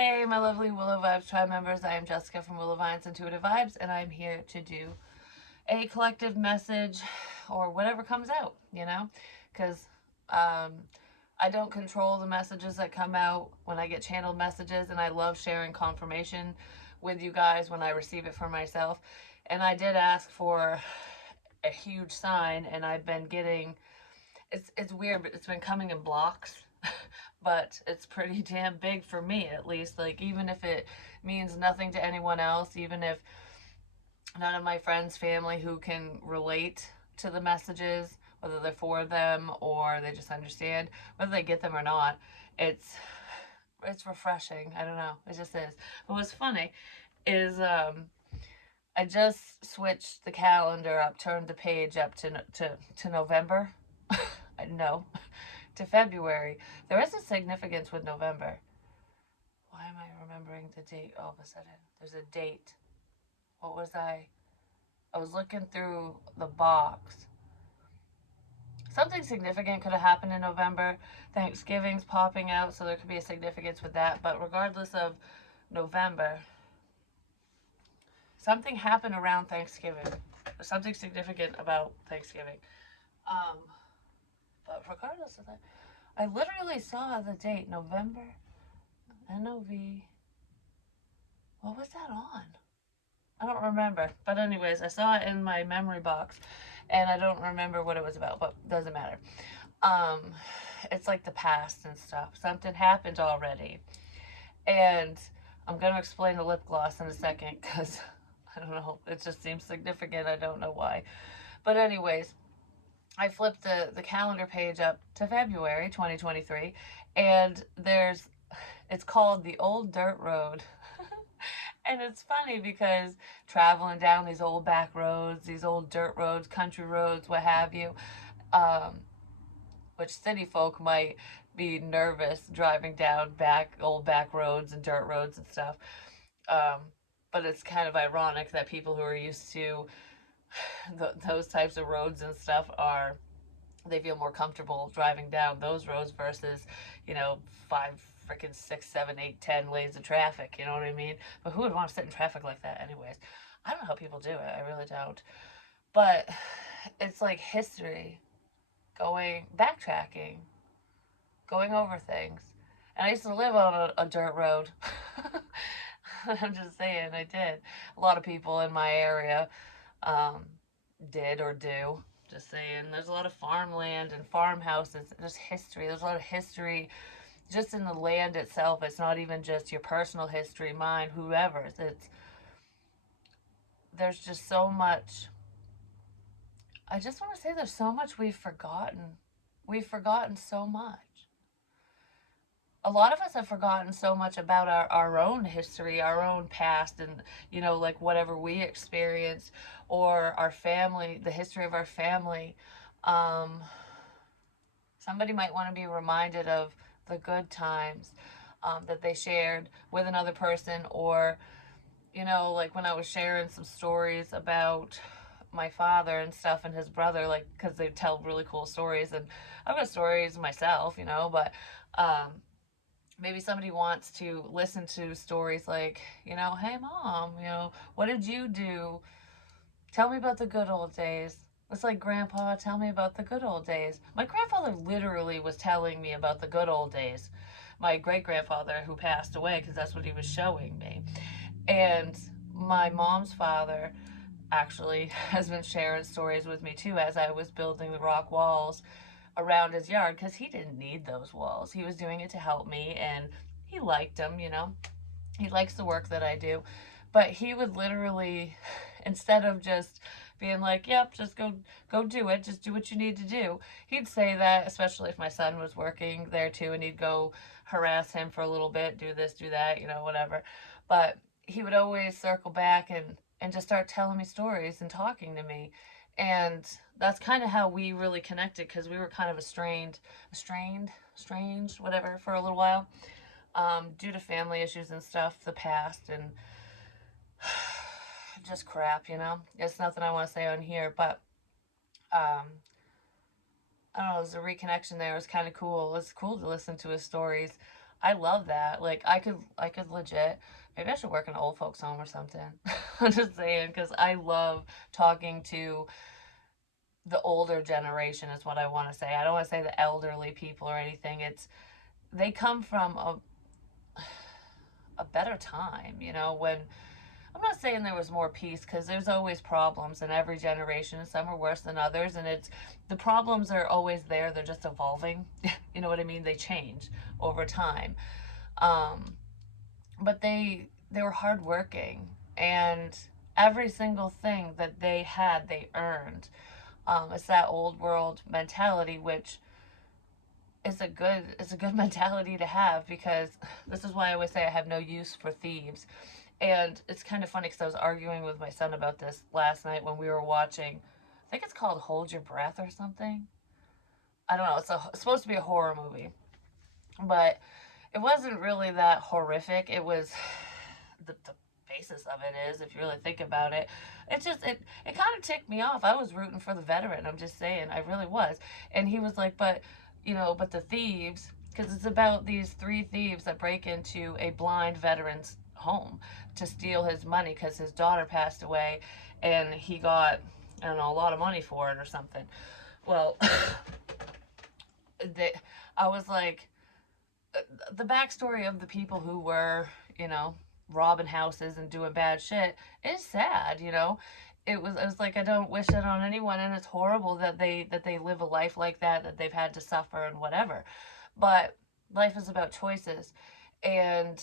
Hey, my lovely Willow Vibes tribe members. I am Jessica from Willow Vines Intuitive Vibes, and I'm here to do a collective message or whatever comes out, because um, I don't control the messages that come out when I get channeled messages, and I love sharing confirmation with you guys when I receive it for myself. And I did ask for a huge sign, and I've been getting it's weird, but it's been coming in blocks. But it's pretty damn big for me, at least. Like, even if it means nothing to anyone else, even if none of my friends, family who can relate to the messages, whether they're for them or they just understand, whether they get them or not, it's it's refreshing. I don't know. It just is. But what's funny is I just switched the calendar up, turned the page up to November. No, to February. There is a significance with November. Why am I remembering the date all of a sudden? There's a date. What was I? I was looking through the box. Something significant could have happened in November. Thanksgiving's popping out, so there could be a significance with that. But regardless of November, something happened around Thanksgiving. Something significant about Thanksgiving. Um, but regardless of that, I literally saw the date, November, NOV. What was that on? I don't remember. But anyways, I saw it in my memory box and I don't remember what it was about, but doesn't matter. Um it's like the past and stuff. Something happened already. And I'm going to explain the lip gloss in a second cuz I don't know, it just seems significant. I don't know why. But anyways, I flipped the calendar page up to February 2023 and it's called the Old Dirt Road. And it's funny because traveling down these old back roads, these old dirt roads, country roads, what have you, um, which city folk might be nervous driving down old back roads and dirt roads and stuff. Um, but it's kind of ironic that people who are used to those types of roads and stuff they feel more comfortable driving down those roads versus, you know, five freaking 6, 7, 8, 10 lanes of traffic. You know what I mean? But who would want to sit in traffic like that, anyways? I don't know how people do it. I really don't. But it's like history, backtracking, going over things. And I used to live on a dirt road. I'm just saying, I did. A lot of people in my area um, did or do. Just saying, there's a lot of farmland and farmhouses. There's history. There's a lot of history just in the land itself. It's not even just your personal history, mine, whoever's. There's just so much. I just want to say there's so much we've forgotten. We've forgotten so much. A lot of us have forgotten so much about our own history, our own past, and, like whatever we experienced, or our family, the history of our family. Um, Somebody might want to be reminded of the good times that they shared with another person, or, like when I was sharing some stories about my father and stuff and his brother, like, because they tell really cool stories, and I've got stories myself, but maybe somebody wants to listen to stories like, hey mom, what did you do? Tell me about the good old days. It's like, Grandpa, tell me about the good old days. My grandfather literally was telling me about the good old days. My great grandfather, who passed away, because that's what he was showing me. And my mom's father actually has been sharing stories with me too as I was building the rock walls around his yard, because he didn't need those walls. He was doing it to help me, and he liked them. He likes the work that I do. But he would literally, instead of just being like, yep, just go do it, just do what you need to do, he'd say that, especially if my son was working there too, and he'd go harass him for a little bit, do this, do that, whatever. But he would always circle back and just start telling me stories and talking to me. And that's kind of how we really connected, because we were kind of strange, whatever, for a little while, due to family issues and stuff, the past, and just crap. It's nothing I want to say on here, but um, I don't know, there's a reconnection there. It was kind of cool. It was cool to listen to his stories. I love that. Like I could legit, maybe I should work in an old folks home or something. I'm just saying because I love talking to the older generation is what I want to say. I don't want to say the elderly people or anything. It's they come from a better time, when I'm not saying there was more peace because there's always problems in every generation and some are worse than others and it's the problems are always there, they're just evolving. You know what I mean? They change over time. Um, but they were hardworking and every single thing that they had they earned. It's that old world mentality which is a good mentality to have because this is why I always say I have no use for thieves. And it's kind of funny because I was arguing with my son about this last night when we were watching. I think it's called Hold Your Breath or something. I don't know. It's supposed to be a horror movie, but it wasn't really that horrific. It was the basis of it is if you really think about it. It kind of ticked me off. I was rooting for the veteran. I'm just saying, I really was. And he was like, but the thieves, because it's about these three thieves that break into a blind veteran's home to steal his money because his daughter passed away and he got, I don't know, a lot of money for it or something. Well, they, I was like, the backstory of the people who were, you know, robbing houses and doing bad shit is sad, it was like I don't wish it on anyone and it's horrible that they live a life like that they've had to suffer and whatever. But life is about choices. And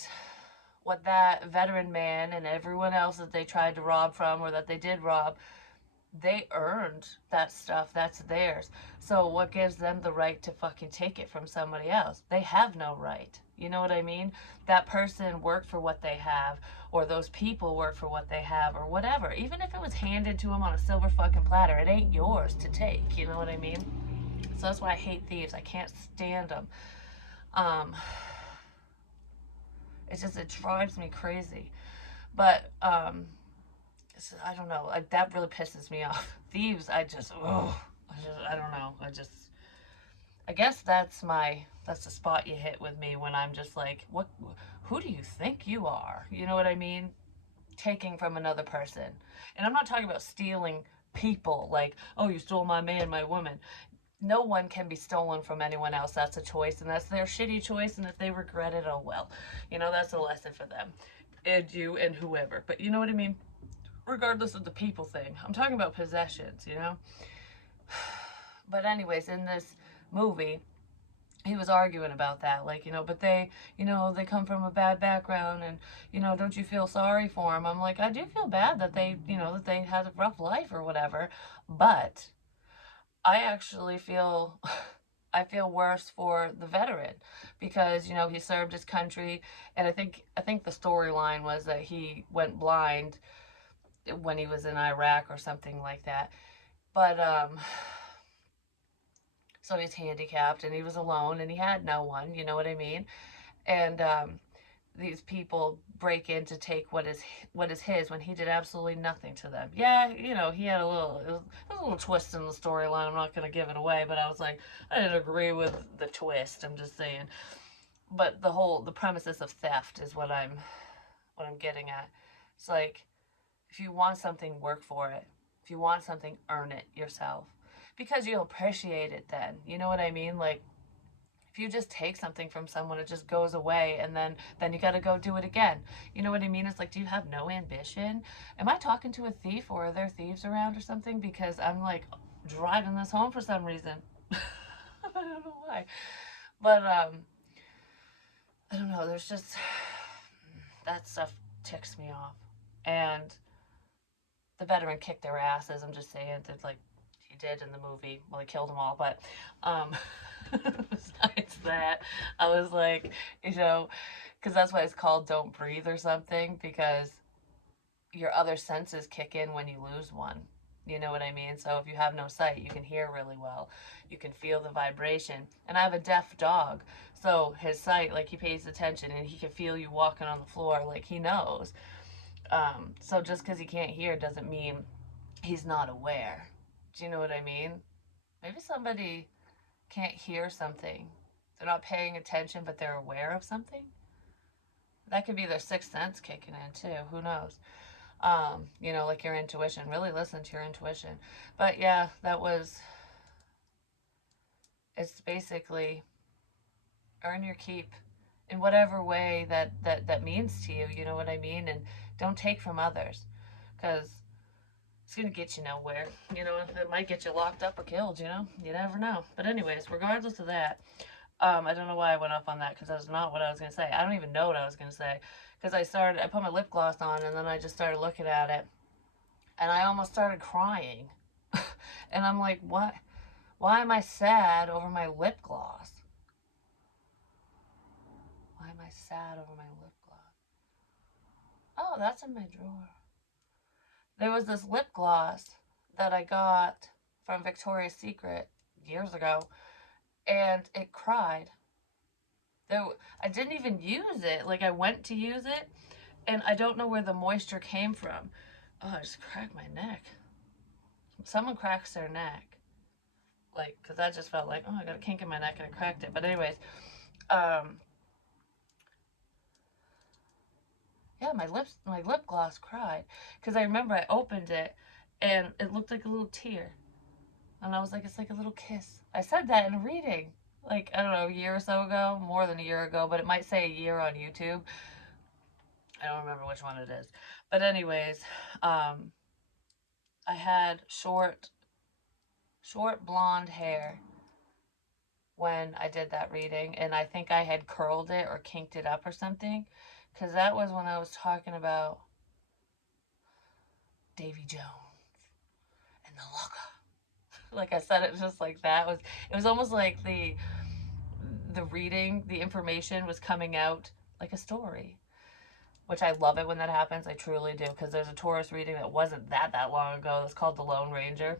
what that veteran man and everyone else that they tried to rob from or that they did rob, they earned that stuff. That's theirs. So what gives them the right to fucking take it from somebody else? They have no right. You know what I mean? That person worked for what they have, or those people work for what they have, or whatever. Even if it was handed to them on a silver fucking platter, it ain't yours to take. You know what I mean? So that's why I hate thieves. I can't stand them. Um, it drives me crazy. But I don't know. That really pisses me off. Thieves, I don't know. I guess that's the spot you hit with me when I'm just like, what? Who do you think you are? You know what I mean? Taking from another person, and I'm not talking about stealing people. Like, oh, you stole my man, my woman. No one can be stolen from anyone else. That's a choice, and that's their shitty choice. And if they regret it, oh well. That's a lesson for them, and you and whoever. But you know what I mean? Regardless of the people thing. I'm talking about possessions. But anyways, in this movie, he was arguing about that, like, but they come from a bad background, and don't you feel sorry for them? I'm like, I do feel bad that they had a rough life or whatever, but I actually feel I feel worse for the veteran because he served his country, and I think the storyline was that he went blind when he was in Iraq or something like that. But so he's handicapped and he was alone and he had no one, you know what I mean? And these people break in to take what is his when he did absolutely nothing to them. Yeah, he had a little twist in the storyline. I'm not going to give it away, but I was like, I didn't agree with the twist. I'm just saying. But the premises of theft is what I'm getting at. It's like, if you want something, work for it. If you want something, earn it yourself. Because you'll appreciate it then. You know what I mean? Like, if you just take something from someone, it just goes away, and then you got to go do it again. You know what I mean? It's like, do you have no ambition? Am I talking to a thief, or are there thieves around or something? Because I'm like driving this home for some reason. I don't know why, but I don't know. There's just that stuff ticks me off, and the veteran kicked their asses. I'm just saying, it's like he did in the movie. Well, he killed them all, but um, besides that, I was like, because that's why it's called "Don't Breathe" or something, because your other senses kick in when you lose one. You know what I mean? So if you have no sight, you can hear really well. You can feel the vibration. And I have a deaf dog, so his sight, like, he pays attention and he can feel you walking on the floor, like he knows. So just because he can't hear doesn't mean he's not aware. Do you know what I mean? Maybe somebody can't hear something they're not paying attention, but they're aware of something. That could be their sixth sense kicking in too. Who knows? You know, like your intuition. Really listen to your intuition. But yeah, that was. It's basically earn your keep in whatever way that means to you. You know what I mean? And don't take from others, because it's gonna get you nowhere. You know, it might get you locked up or killed. You know, you never know. But anyways, regardless of that, I don't know why I went off on that because that's not what I was gonna say. I don't even know what I was gonna say because I put my lip gloss on and then I just started looking at it and I almost started crying. And I'm like, what? Why am I sad over my lip gloss? Why am I sad over my lip gloss? Oh, that's in my drawer. There was this lip gloss that I got from Victoria's Secret years ago, and it cried. There, I didn't even use it. Like I went to use it, and I don't know where the moisture came from. Oh, I just cracked my neck. Someone cracks their neck, like, because I just felt like, oh, I got a kink in my neck and I cracked it. But anyways, um, yeah, my lip gloss cried because I remember I opened it, and it looked like a little tear, and I was like, it's like a little kiss. I said that in a reading, like I don't know, a year or so ago, more than a year ago, but it might say a year on YouTube. I don't remember which one it is. But anyways, um, I had short blonde hair when I did that reading, and I think I had curled it or kinked it up or something, because that was when I was talking about Davy Jones and the locker. Like I said it just like that. It was almost like the reading, the information was coming out like a story, which I love it when that happens. I truly do, because there's a Taurus reading that wasn't that long ago. It's called The Lone Ranger.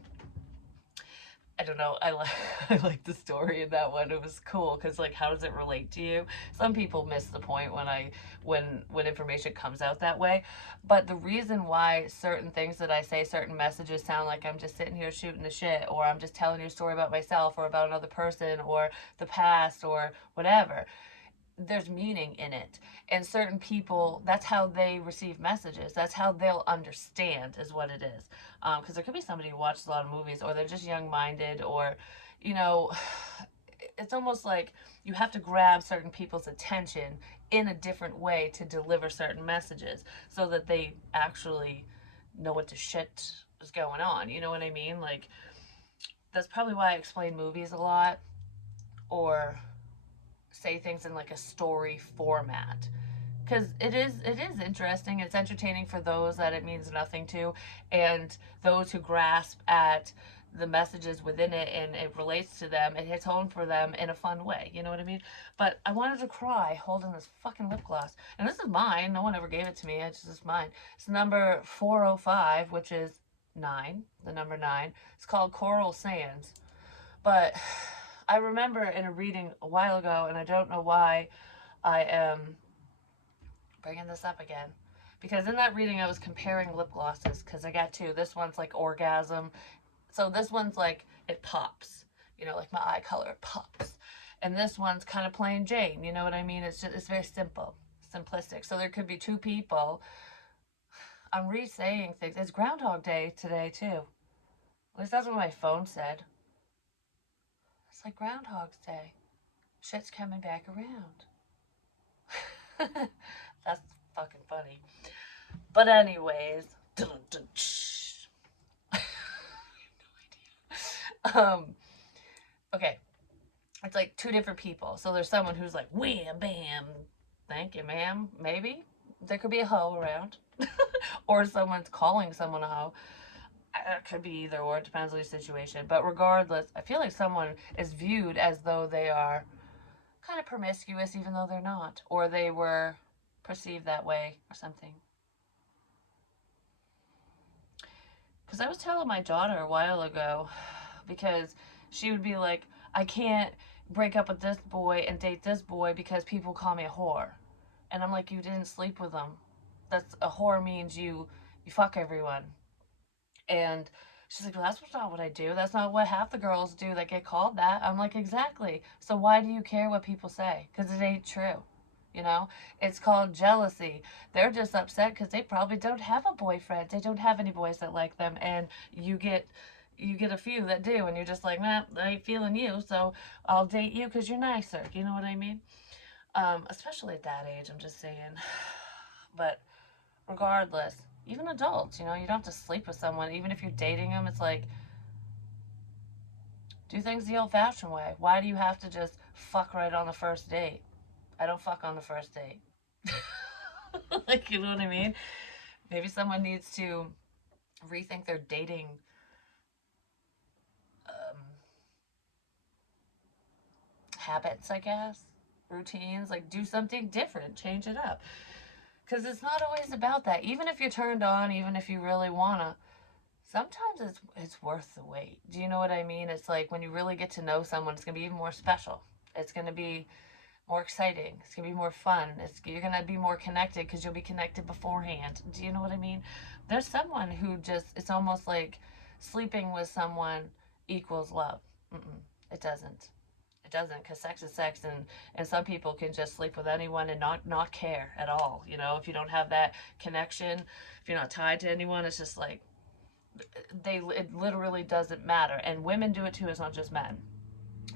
I don't know. I like I like the story in that one. It was cool because like, how does it relate to you? Some people miss the point when information comes out that way. But the reason why certain things that I say, certain messages sound like I'm just sitting here shooting the shit, or I'm just telling you a story about myself or about another person or the past or whatever, there's meaning in it, and certain people, that's how they receive messages, that's how they'll understand, is what it is. Because there could be somebody who watches a lot of movies, or they're just young-minded, or you know, it's almost like you have to grab certain people's attention in a different way to deliver certain messages so that they actually know what the shit is going on. You know what I mean? Like, that's probably why I explain movies a lot, or say things in like a story format, because it is interesting, it's entertaining for those that it means nothing to, and those who grasp at the messages within it and it relates to them, it hits home for them in a fun way, you know what I mean? But I wanted to cry holding this fucking lip gloss, and this is mine, no one ever gave it to me, it's just mine. It's number 405, which is 9, the number 9. It's called Coral Sands. But I remember in a reading a while ago, and I don't know why I am bringing this up again. Because in that reading, I was comparing lip glosses because I got two. This one's like orgasm. So this one's like, it pops. You know, like my eye color pops. And this one's kind of plain Jane. You know what I mean? It's very simple, simplistic. So there could be two people. I'm re-saying things. It's Groundhog Day today, too. At least that's what my phone said. It's like Groundhog's Day. Shit's coming back around. That's fucking funny. But anyways, dun, dun, um, okay, it's like two different people. So there's someone who's like wham bam, thank you, ma'am. Maybe there could be a hoe around, or someone's calling someone a hoe. It could be either or. It depends on the situation. But regardless, I feel like someone is viewed as though they are kind of promiscuous, even though they're not, or they were perceived that way, or something. Because I was telling my daughter a while ago, because she would be like, I can't break up with this boy and date this boy because people call me a whore. And I'm like, you didn't sleep with them. That's a whore means you fuck everyone. And She's like, well, that's not what I do. That's not what half the girls do that get called that. I'm like, exactly. So why do you care what people say? Because it ain't true. You know, it's called jealousy. They're just upset because they probably don't have a boyfriend. They don't have any boys that like them, and you get a few that do, and you're just like, nah, I ain't feeling you, so I'll date you because you're nicer. You know what I mean? Especially at that age, I'm just saying. But regardless, even adults, you know, you don't have to sleep with someone, even if you're dating them. It's like, do things the old fashioned way. Why do you have to just fuck right on the first date? I don't fuck on the first date. Like, you know what I mean? Maybe someone needs to rethink their dating um, habits, I guess, routines. Like, do something different, change it up. Because it's not always about that. Even if you're turned on, even if you really wanna, sometimes it's worth the wait. Do you know what I mean? It's like when you really get to know someone, it's gonna be even more special. It's gonna be more exciting. It's gonna be more fun. You're gonna be more connected because you'll be connected beforehand. Do you know what I mean? There's someone who just, it's almost like sleeping with someone equals love. Mm-mm, it doesn't. It doesn't, because sex is sex, and some people can just sleep with anyone and not care at all. You know, if you don't have that connection, if you're not tied to anyone, it's just like it literally doesn't matter. And women do it too. It's not just men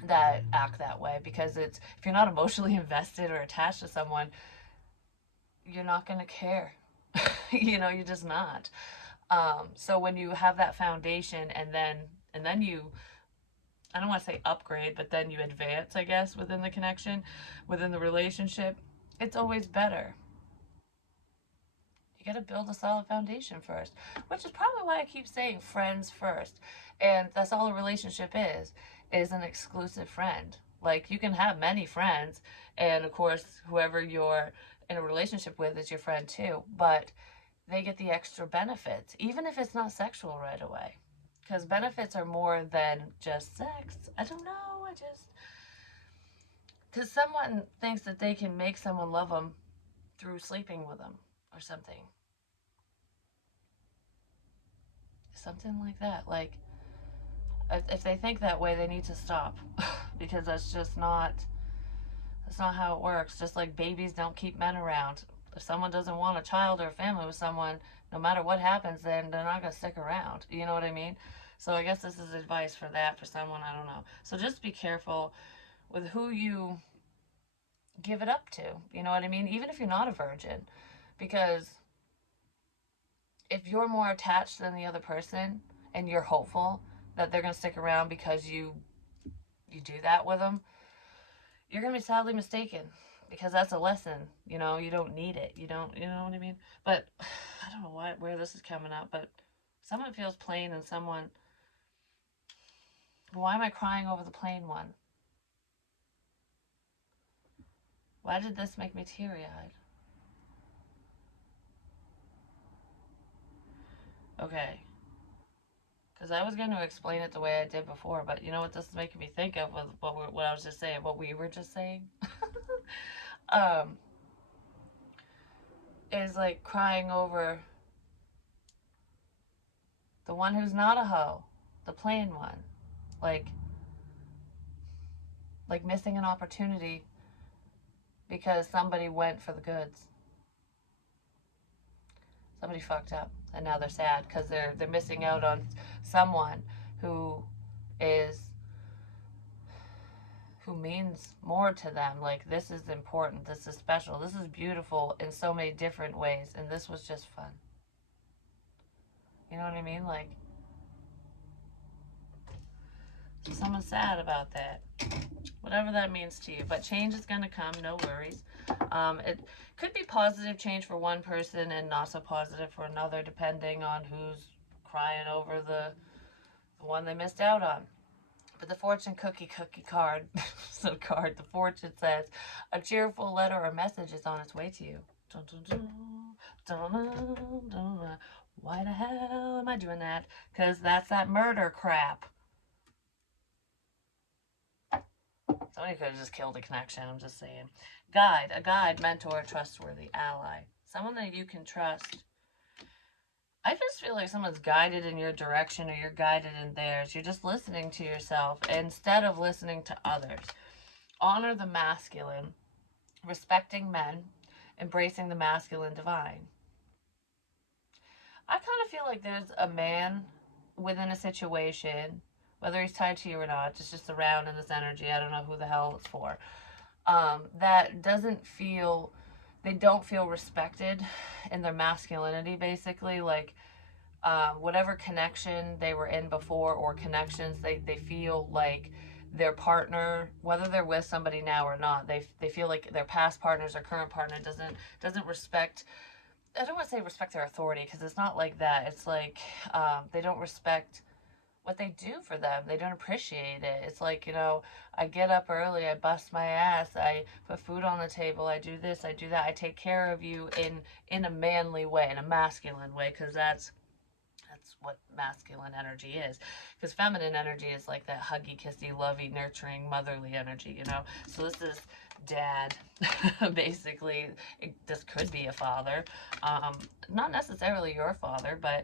that act that way, because it's, if you're not emotionally invested or attached to someone, you're not going to care. You know, you're just not. So when you have that foundation, and then you, I don't want to say upgrade, but then you advance, I guess, within the connection, within the relationship, it's always better. You got to build a solid foundation first, which is probably why I keep saying friends first. And that's all a relationship is an exclusive friend. Like, you can have many friends, and of course, whoever you're in a relationship with is your friend too, but they get the extra benefits, even if it's not sexual right away. Because benefits are more than just sex. I don't know. Because someone thinks that they can make someone love them through sleeping with them or something. Something like that. Like, if they think that way, they need to stop. Because that's not how it works. Just like babies don't keep men around. If someone doesn't want a child or a family with someone, no matter what happens, then they're not going to stick around. You know what I mean? So I guess this is advice for that, for someone, I don't know. So just be careful with who you give it up to. You know what I mean? Even if you're not a virgin. Because if you're more attached than the other person, and you're hopeful that they're going to stick around because you do that with them, you're going to be sadly mistaken, because that's a lesson. You know, you don't need it. You don't, you know what I mean? But I don't know where this is coming up, but someone feels plain, and someone, why am I crying over the plain one? Why did this make me teary-eyed? Okay. Because I was going to explain it the way I did before, but you know what this is making me think of, with what I was just saying, what we were just saying? um, is like crying over the one who's not a hoe, the plain one. Like, missing an opportunity because somebody went for the goods. Somebody fucked up, and now they're sad because they're missing out on someone who is who means more to them. Like, this is important, this is special, this is beautiful in so many different ways, and this was just fun. You know what I mean? Like, someone's sad about that, whatever that means to you. But change is going to come, no worries. It could be positive change for one person and not so positive for another, depending on who's crying over the one they missed out on. But the fortune cookie card, the fortune says, a cheerful letter or message is on its way to you. Dun, dun, dun, dun, dun, dun. Why the hell am I doing that? Because that's that murder crap. Somebody could have just killed a connection, I'm just saying. A guide, mentor, trustworthy ally. Someone that you can trust I just feel like someone's guided in your direction or you're guided in theirs. You're just listening to yourself instead of listening to others. Honor the masculine, respecting men, embracing the masculine divine. I kind of feel like there's a man within a situation, whether he's tied to you or not, it's just around in this energy. I don't know who the hell it's for. That doesn't feel, they don't feel respected in their masculinity, basically. Like, whatever connection they were in before or connections, they feel like their partner, whether they're with somebody now or not, they feel like their past partners or current partner doesn't respect. I don't want to say respect their authority because it's not like that. It's like they don't respect what they do for them. They don't appreciate it. It's like, I get up early, I bust my ass, I put food on the table, I do this, I do that. I take care of you in a manly way, in a masculine way, because that's what masculine energy is. Because feminine energy is like that huggy, kissy, lovey, nurturing, motherly energy. So this is dad, basically. This could be a father. Not necessarily your father, but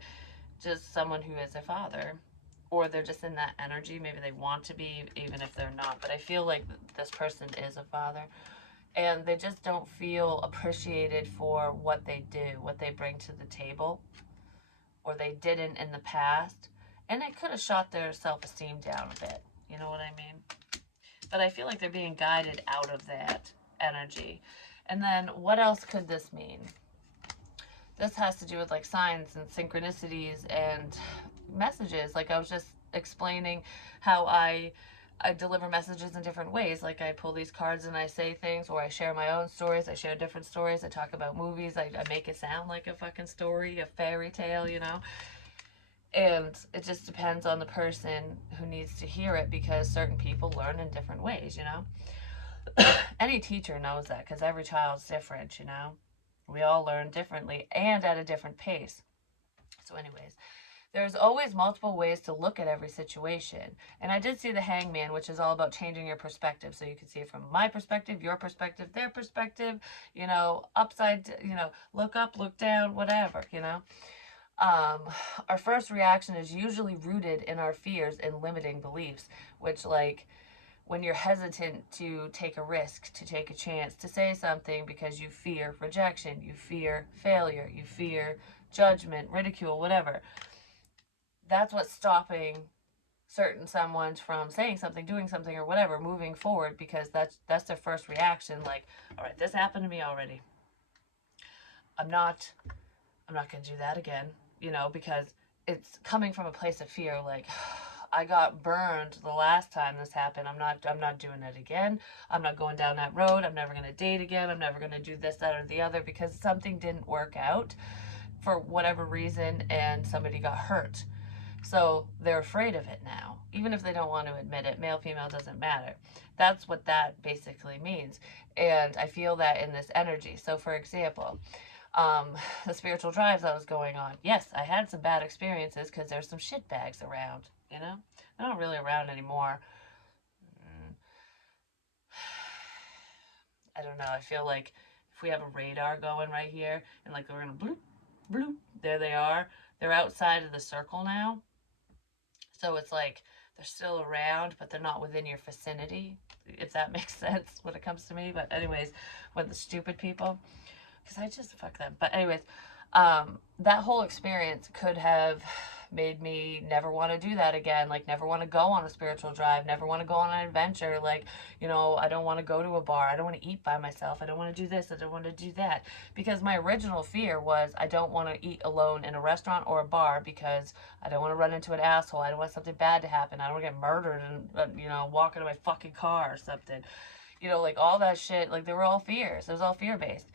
just someone who is a father. Or they're just in that energy. Maybe they want to be, even if they're not. But I feel like this person is a father. And they just don't feel appreciated for what they do, what they bring to the table, or they didn't in the past, and it could have shot their self-esteem down a bit. You know what I mean? But I feel like they're being guided out of that energy. And then what else could this mean? This has to do with like signs and synchronicities and messages. Like I was just explaining how I deliver messages in different ways. Like I pull these cards and I say things, or I share my own stories. I share different stories. I talk about movies. I make it sound like a fucking story, a fairy tale. And it just depends on the person who needs to hear it, because certain people learn in different ways. Any teacher knows that, because every child's different. We all learn differently and at a different pace. So, anyways, there's always multiple ways to look at every situation. And I did see the hangman, which is all about changing your perspective. So you can see it from my perspective, your perspective, their perspective, upside, look up, look down, whatever. um, our first reaction is usually rooted in our fears and limiting beliefs, which, like, when you're hesitant to take a risk, to take a chance, to say something because you fear rejection, you fear failure, you fear judgment, ridicule, whatever. That's what's stopping certain someone's from saying something, doing something, or whatever, moving forward, because that's their first reaction. Like, all right, this happened to me already. I'm not I'm not going to do that again, because it's coming from a place of fear. Like, I got burned the last time this happened. I'm not doing it again. I'm not going down that road. I'm never going to date again. I'm never going to do this, that, or the other, because something didn't work out for whatever reason and somebody got hurt. So they're afraid of it now, even if they don't want to admit it. Male, female, doesn't matter. That's what that basically means. And I feel that in this energy. So, for example, um, the spiritual drives I was going on. Yes, I had some bad experiences because there's some shit bags around, you know? They're not really around anymore. Mm, I don't know. I feel like if we have a radar going right here and like we're gonna bloop, bloop, there they are. They're outside of the circle now. So it's like they're still around, but they're not within your vicinity, if that makes sense when it comes to me. But, anyways, with the stupid people, because I just fuck them. But anyways, that whole experience could have made me never want to do that again. Like, never want to go on a spiritual drive, never want to go on an adventure. Like, I don't want to go to a bar. I don't want to eat by myself. I don't want to do this. I don't want to do that. Because my original fear was I don't want to eat alone in a restaurant or a bar because I don't want to run into an asshole. I don't want something bad to happen. I don't want to get murdered and, walk into my fucking car or something. Like all that shit. Like, they were all fears. It was all fear based.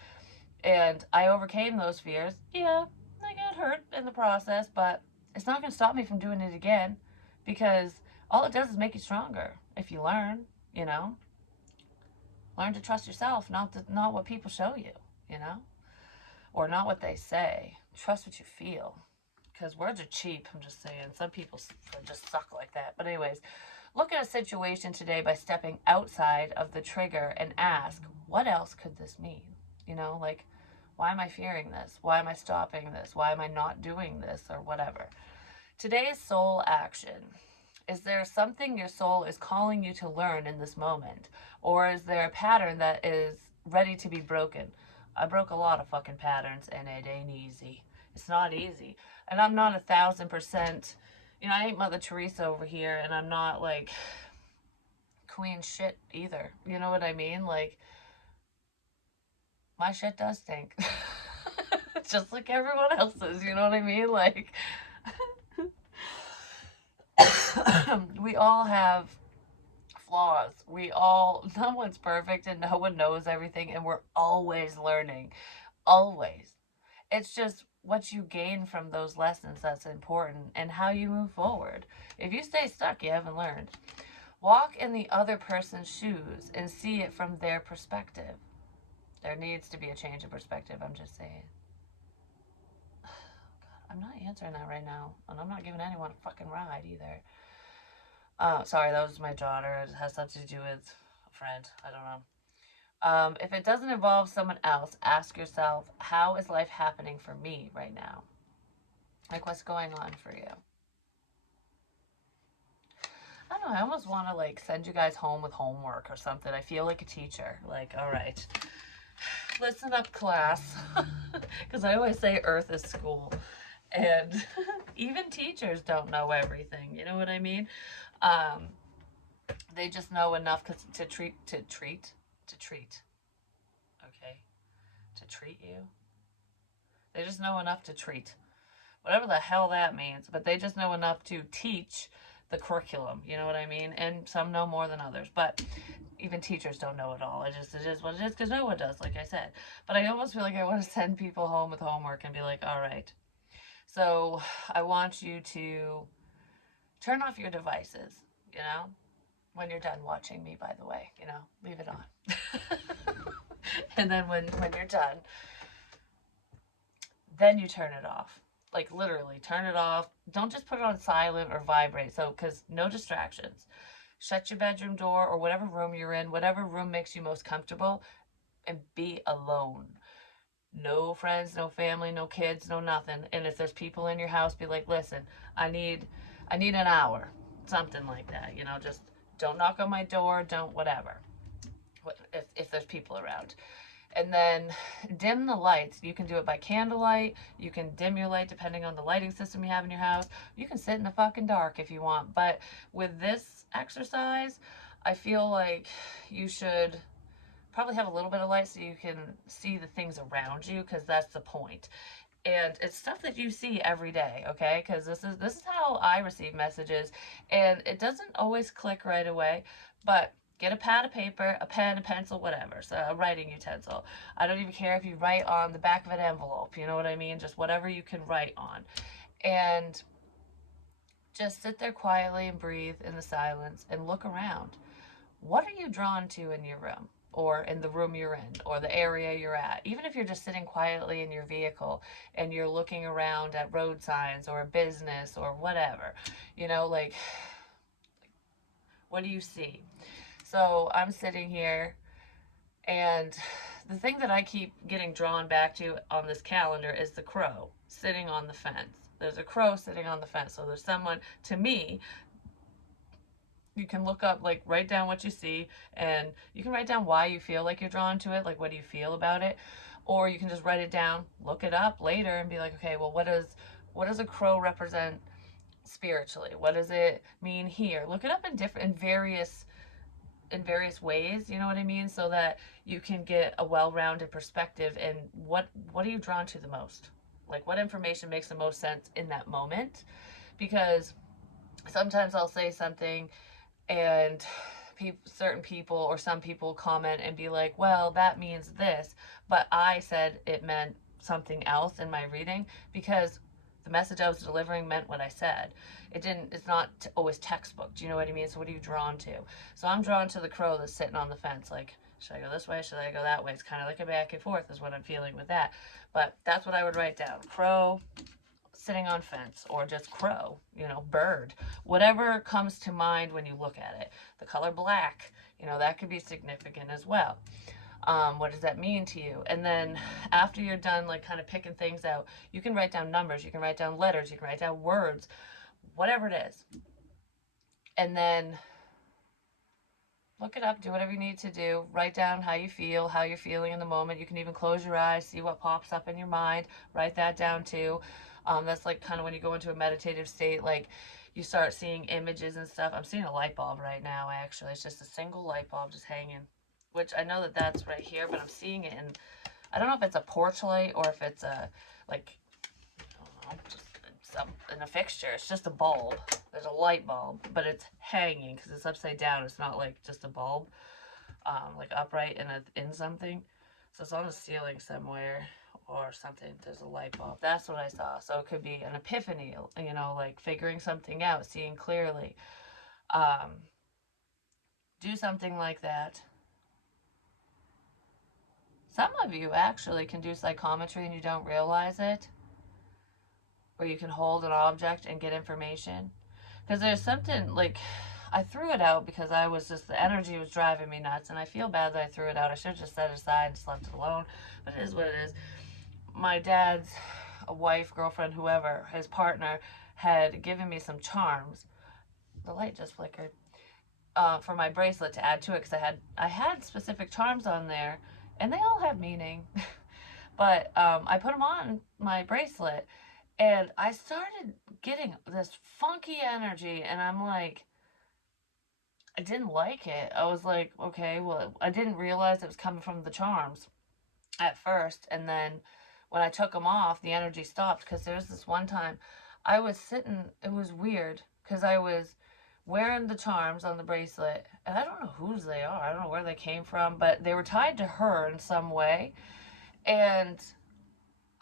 And I overcame those fears. Yeah, I got hurt in the process, but it's not going to stop me from doing it again, because all it does is make you stronger if you learn, you know? Learn to trust yourself, not what people show you, you know? Or not what they say. Trust what you feel. Because words are cheap, I'm just saying. Some people just suck like that. But, anyways, look at a situation today by stepping outside of the trigger and ask, what else could this mean? Like, Why am I fearing this? Why am I stopping this? Why am I not doing this or whatever? Today's soul action. Is there something your soul is calling you to learn in this moment? Or is there a pattern that is ready to be broken? I broke a lot of fucking patterns and it ain't easy. It's not easy. And I'm not 1,000%, I ain't Mother Teresa over here, and I'm not like queen shit either. You know what I mean? Like, my shit does stink. Just like everyone else's, you know what I mean? Like, we all have flaws. No one's perfect and no one knows everything, and we're always learning. Always. It's just what you gain from those lessons that's important and how you move forward. If you stay stuck, you haven't learned. Walk in the other person's shoes and see it from their perspective. There needs to be a change of perspective, I'm just saying. I'm not answering that right now, and I'm not giving anyone a fucking ride either. Sorry, that was my daughter. It has something to do with a friend. I don't know. If it doesn't involve someone else, ask yourself, how is life happening for me right now? Like, what's going on for you? I don't know. I almost want to like send you guys home with homework or something. I feel like a teacher. Like, all right, listen up, class, because I always say Earth is school, and even teachers don't know everything. You know what I mean? Um, they just know enough to treat. Okay, to treat you. They just know enough to treat. Whatever the hell that means, but they just know enough to teach the curriculum. You know what I mean? And some know more than others, but even teachers don't know it all. It is what it is because no one does, like I said. But I almost feel like I want to send people home with homework and be like, all right, so I want you to turn off your devices, when you're done watching me, by the way, leave it on. And then when you're done, then you turn it off. Like literally, turn it off. Don't just put it on silent or vibrate. So, because no distractions. Shut your bedroom door or whatever room you're in, whatever room makes you most comfortable, and be alone. No friends, no family, no kids, no nothing. And if there's people in your house, be like, listen, I need an hour, something like that. Just don't knock on my door, don't whatever. If there's people around. And then dim the lights. You can do it by candlelight. You can dim your light depending on the lighting system you have in your house. You can sit in the fucking dark if you want. But with this exercise, I feel like you should probably have a little bit of light so you can see the things around you, because that's the point. And it's stuff that you see every day, okay? Because this is how I receive messages, and it doesn't always click right away, but get a pad of paper, a pen, a pencil, whatever. So a writing utensil. I don't even care if you write on the back of an envelope, you know what I mean? Just whatever you can write on. And just sit there quietly and breathe in the silence and look around. What are you drawn to in your room? Or in the room you're in, or the area you're at. Even if you're just sitting quietly in your vehicle and you're looking around at road signs or a business or whatever, like, what do you see? So I'm sitting here, and the thing that I keep getting drawn back to on this calendar is the crow sitting on the fence. There's a crow sitting on the fence. So there's someone, to me, you can look up, like, write down what you see, and you can write down why you feel like you're drawn to it, like what do you feel about it, or you can just write it down, look it up later, and be like, okay, well, what does a crow represent spiritually? What does it mean here? Look it up in various ways, you know what I mean, so that you can get a well-rounded perspective. And what are you drawn to the most? Like, what information makes the most sense in that moment? Because sometimes I'll say something, and certain people or some people comment and be like, well, that means this, but I said it meant something else in my reading, because the message I was delivering meant what I said. It's not always textbook. Do you know what I mean? So what are you drawn to? So I'm drawn to the crow that's sitting on the fence. Like, should I go this way? Should I go that way? It's kind of like a back and forth is what I'm feeling with that. But that's what I would write down. Crow sitting on fence, or just crow, bird, whatever comes to mind when you look at it. The color black, that could be significant as well. What does that mean to you? And then after you're done, like kind of picking things out, you can write down numbers, you can write down letters, you can write down words, whatever it is. And then look it up, do whatever you need to do, write down how you feel, how you're feeling in the moment. You can even close your eyes, see what pops up in your mind, write that down too. That's like kind of when you go into a meditative state, like you start seeing images and stuff. I'm seeing a light bulb right now, actually. It's just a single light bulb just hanging, which I know that that's right here, but I'm seeing it in, I don't know if it's a porch light or if it's a, like, I don't know, just in a fixture. It's just a bulb. There's a light bulb, but it's hanging because it's upside down. It's not like just a bulb, like upright in something. So it's on the ceiling somewhere or something. There's a light bulb. That's what I saw. So it could be an epiphany, you know, like figuring something out, seeing clearly. Um, do something like that. Some of you actually can do psychometry and you don't realize it, where you can hold an object and get information. Because there's something like, I threw it out because I was just, the energy was driving me nuts, and I feel bad that I threw it out. I should have just set it aside and just left it alone, but it is what it is. My dad's wife, girlfriend, whoever, his partner, had given me some charms. The light just flickered. For my bracelet to add to it, because I had specific charms on there, and they all have meaning. But I put them on my bracelet, and I started getting this funky energy, and I'm like, I didn't like it. I was like, okay, well, I didn't realize it was coming from the charms at first, and then when I took them off, the energy stopped. Because there was this one time I was sitting, it was weird because I was wearing the charms on the bracelet, and I don't know whose they are. I don't know where they came from, but they were tied to her in some way, and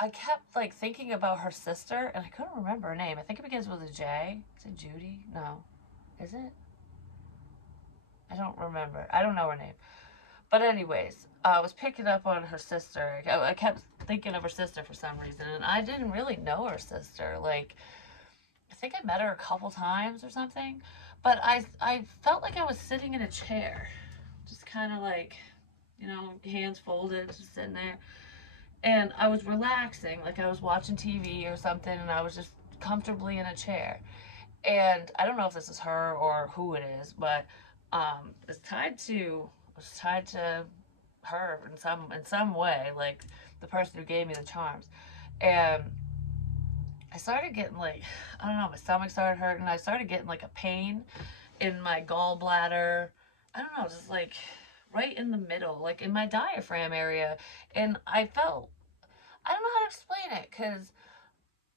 I kept like thinking about her sister, and I couldn't remember her name. I think it begins with a J. Is it Judy? No. Is it? I don't remember. I don't know her name. But anyways, I was picking up on her sister. I kept thinking of her sister for some reason, and I didn't really know her sister. Like, I think I met her a couple times or something, but I felt like I was sitting in a chair, just kind of like, you know, hands folded, just sitting there, and I was relaxing, like I was watching TV or something, and I was just comfortably in a chair. And I don't know if this is her or who it is, but it's tied to her in some way, like the person who gave me the charms. And I started getting like, I don't know, my stomach started hurting. I started getting like a pain in my gallbladder. I don't know, just like right in the middle, like in my diaphragm area. And I don't know how to explain it, because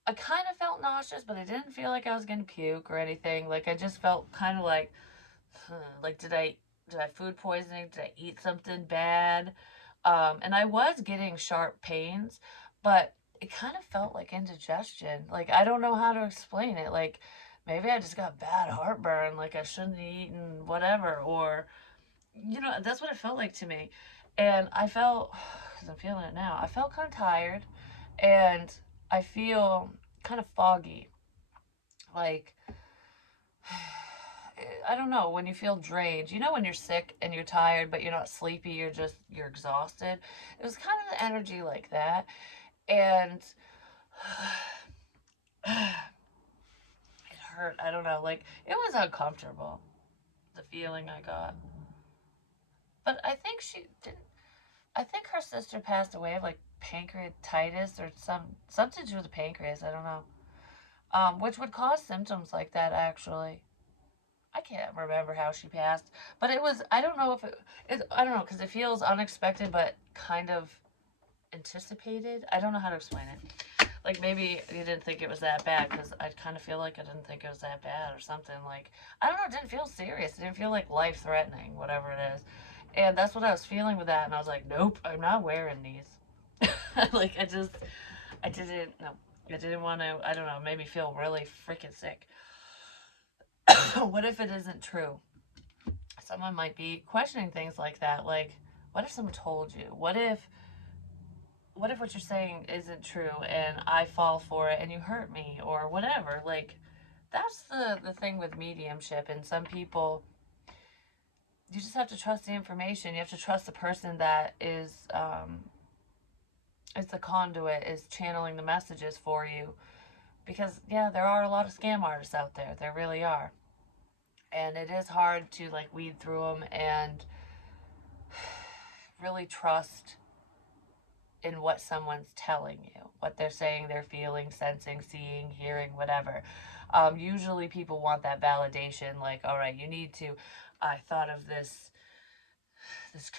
I kind of felt nauseous, but I didn't feel like I was gonna puke or anything. Like I just felt kind of like, like did I food poisoning? Did I eat something bad? And I was getting sharp pains, but it kind of felt like indigestion. Like I don't know how to explain it. Like maybe I just got bad heartburn. Like I shouldn't have eaten whatever, or you know, that's what it felt like to me. And I felt, because I'm feeling it now, I felt kind of tired, and I feel kind of foggy. Like, I don't know, when you feel drained. You know, when you're sick and you're tired, but you're not sleepy, you're exhausted. It was kind of the energy like that. And it hurt. I don't know. Like, it was uncomfortable, the feeling I got. But I think she didn't. I think her sister passed away of like pancreatitis or something to do with the pancreas. I don't know. Which would cause symptoms like that actually. I can't remember how she passed, but it was. I don't know if I don't know, because it feels unexpected, but kind of anticipated. I don't know how to explain it. Like maybe you didn't think it was that bad, because I kind of feel like I didn't think it was that bad or something. Like I don't know. It didn't feel serious. It didn't feel like life threatening, whatever it is. And that's what I was feeling with that. And I was like, nope, I'm not wearing these. Like I didn't. No, I didn't want to. I don't know. It made me feel really freaking sick. What if it isn't true? Someone might be questioning things like that. Like, what if someone told you? What if what you're saying isn't true and I fall for it and you hurt me or whatever? Like, that's the thing with mediumship. And some people, you just have to trust the information. You have to trust the person that is the conduit, is channeling the messages for you. Because yeah, there are a lot of scam artists out there. There really are. And it is hard to like weed through them and really trust in what someone's telling you, what they're saying, they're feeling, sensing, seeing, hearing, whatever. Usually people want that validation, like, all right, you need to, I thought of this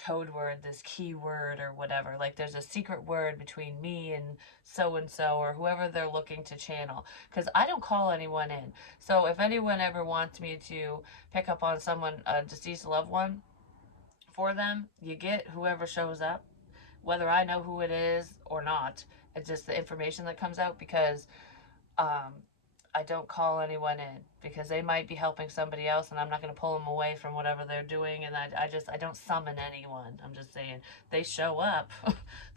code word, this keyword or whatever. Like there's a secret word between me and so or whoever they're looking to channel. Because I don't call anyone in. So if anyone ever wants me to pick up on someone, a deceased loved one, for them, you get whoever shows up, whether I know who it is or not. It's just the information that comes out because um, I don't call anyone in because they might be helping somebody else and I'm not going to pull them away from whatever they're doing. And I don't summon anyone. I'm just saying they show up.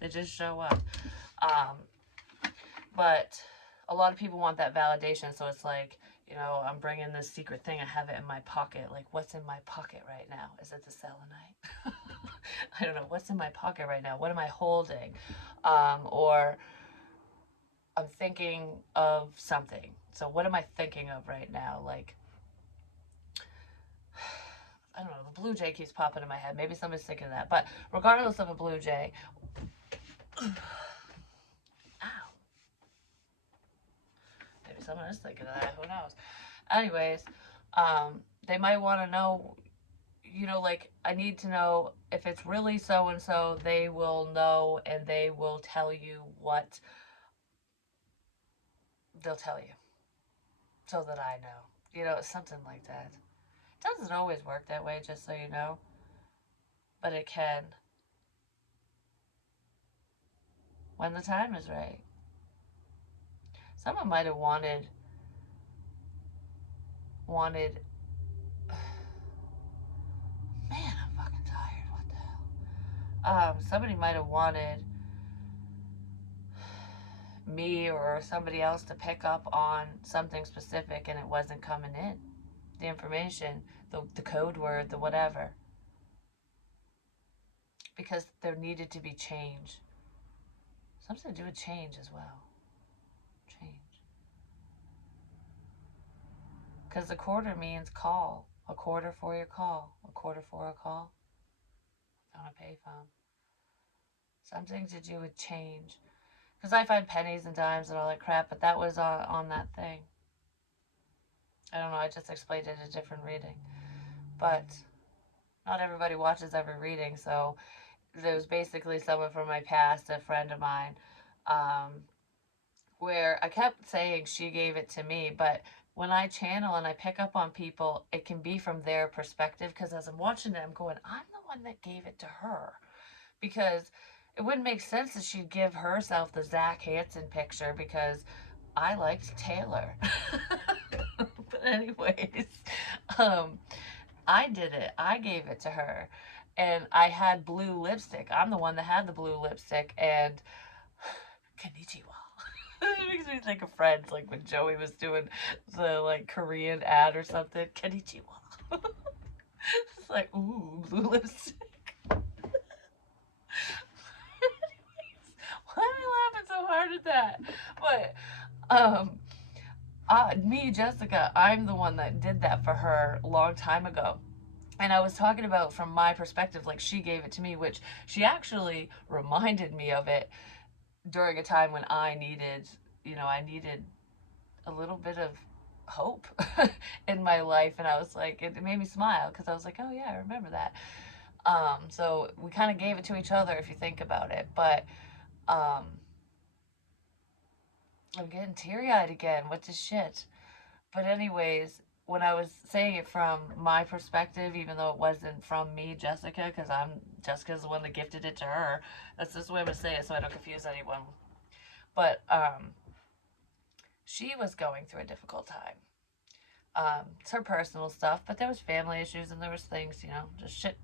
They just show up. But a lot of people want that validation. So it's like, you know, I'm bringing this secret thing. I have it in my pocket. Like, what's in my pocket right now? Is it the selenite? I don't know. What's in my pocket right now? What am I holding? Or I'm thinking of something. So what am I thinking of right now? Like, I don't know. The blue jay keeps popping in my head. Maybe somebody's thinking of that. But regardless of a blue jay, ow. Maybe someone is thinking of that. Who knows? Anyways, they might want to know, you know, like, I need to know if it's really so and so, they will know and they will tell you what they'll tell you so that I know. You know, something like that. It doesn't always work that way, just so you know, but it can when the time is right. Someone might have wanted. Man, I'm fucking tired. What the hell? Somebody might have wanted me or somebody else to pick up on something specific and it wasn't coming in. The information, the code word, the whatever. Because there needed to be change. Something to do with change as well. Change. Because a quarter means call. A quarter for your call. A quarter for a call on a payphone. Something to do with change. Because I find pennies and dimes and all that crap, but that was on that thing. I don't know, I just explained it in a different reading. But not everybody watches every reading, so there was basically someone from my past, a friend of mine, where I kept saying she gave it to me, but when I channel and I pick up on people, it can be from their perspective, because as I'm watching it, I'm going, I'm the one that gave it to her. Because it wouldn't make sense that she'd give herself the Zach Hansen picture because I liked Taylor. But anyways, I did it. I gave it to her. And I had blue lipstick. I'm the one that had the blue lipstick. And konnichiwa. It makes me think of Friends, like when Joey was doing the like Korean ad or something. Konnichiwa. It's like, ooh, blue lipstick. Why am I laughing so hard at that? But me, Jessica, I'm the one that did that for her a long time ago. And I was talking about from my perspective, like she gave it to me, which she actually reminded me of it during a time when I needed, you know, I needed a little bit of hope in my life. And I was like, it made me smile because I was like, oh yeah, I remember that. So we kind of gave it to each other if you think about it. But um, I'm getting teary eyed again. What the shit? But anyways, when I was saying it from my perspective, even though it wasn't from me, Jessica, because Jessica's the one that gifted it to her. That's just the way I'm gonna say it, so I don't confuse anyone. But she was going through a difficult time. It's her personal stuff, but there was family issues and there was things, you know, just shit.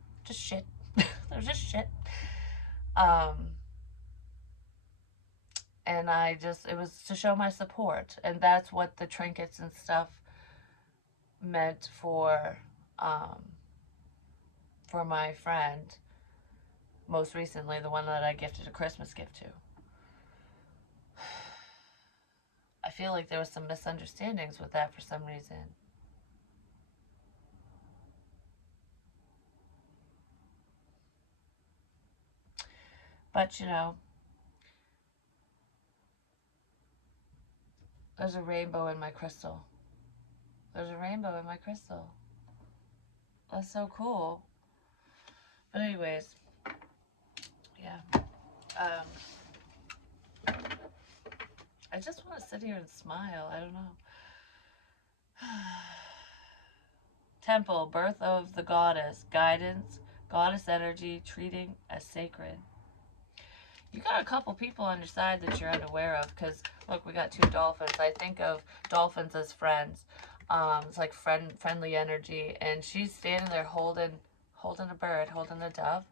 There was just shit. Um, and it was to show my support, and that's what the trinkets and stuff meant um, for my friend, most recently, the one that I gifted a Christmas gift to. I feel like there was some misunderstandings with that for some reason. But, you know, there's a rainbow in my crystal. There's a rainbow in my crystal. That's so cool. But anyways, yeah. I just want to sit here and smile. I don't know. Temple, birth of the goddess, guidance, goddess energy, treating as sacred. You got a couple people on your side that you're unaware of, because look, we got two dolphins. I think of dolphins as friends. It's like friendly energy, and she's standing there holding a bird, holding a dove.